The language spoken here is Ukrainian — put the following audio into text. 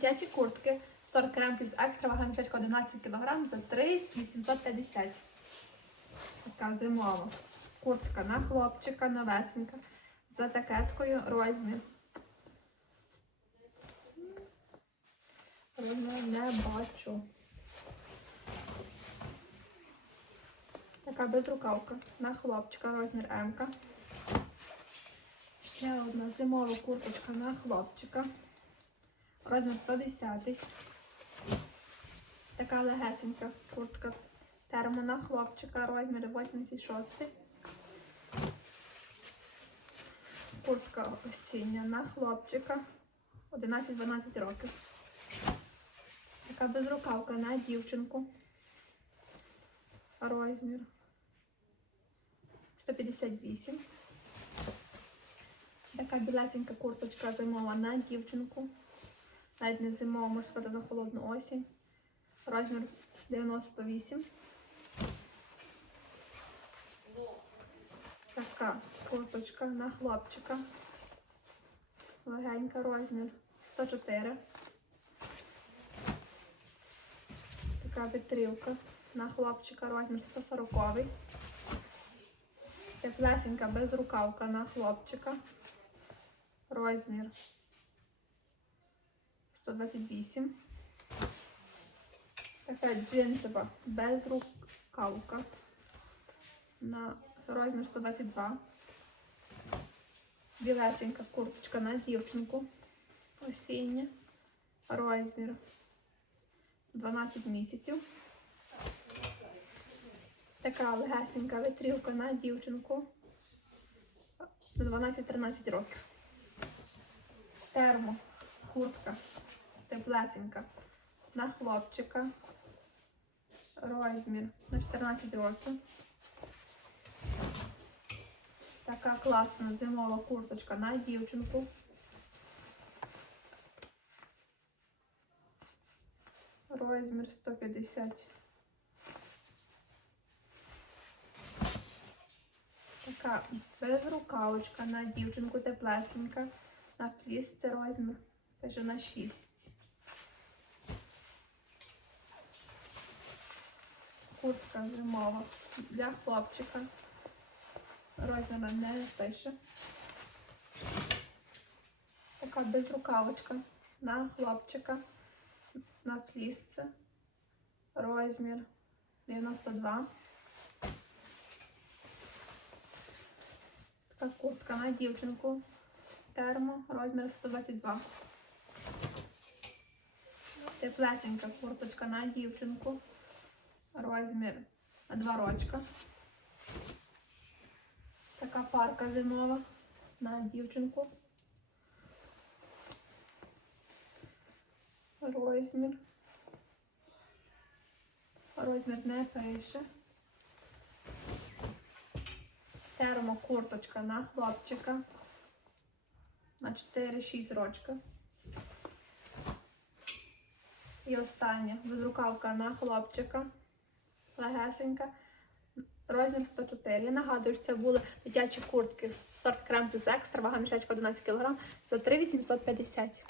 Дитячі куртки 40 крем плюс екстра, вага мішечка 11 кг за 3,850. Така зимова. Куртка на хлопчика, новесенька. За такеткою розмір. Розмір не бачу. Така безрукавка на хлопчика, розмір М. Ще одна зимова курточка на хлопчика. Розмір 110. Така легесенька куртка. Термо на хлопчика, розмір 86. Куртка осіння на хлопчика 11-12 років. Така безрукавка на дівчинку. Розмір 158. Така білесенька курточка зимова на дівчинку. Навіть не зимова, можна сказати, на холодну осінь. Розмір 98. Така курточка на хлопчика. Легенька розмір 104. Така витрівка на хлопчика розмір 140. Теплесенька безрукавка на хлопчика. Розмір 128. Така джинсова безрукавка на розмір 122. Білесенька курточка на дівчинку. Осіння. Розмір 12 місяців. Така легесенька витрівка на дівчинку. На 12-13 років. Термо, куртка, теплесенька на хлопчика. Розмір на 14 років. Така класна зимова курточка на дівчинку. Розмір 150. Така безрукавочка на дівчинку теплесенька. На пліс це розмір. Пише на 6. Куртка зимова для хлопчика. Розмір не пише. Така безрукавочка на хлопчика. На флісце. Розмір 92. Така куртка на дівчинку. Термо, розмір 122. Теплесенька курточка на дівчинку. Розмір 2 рочка. Така парка зимова на дівчинку. Розмір. Розмір не пише. Термокурточка на хлопчика. На 4-6 рочка. І остання безрукавка на хлопчика. Легесенька. Розмір 104. Я нагадую, це були дитячі куртки. Сорт крем плюс екстра, вага мішечка 11 кг за 3,850.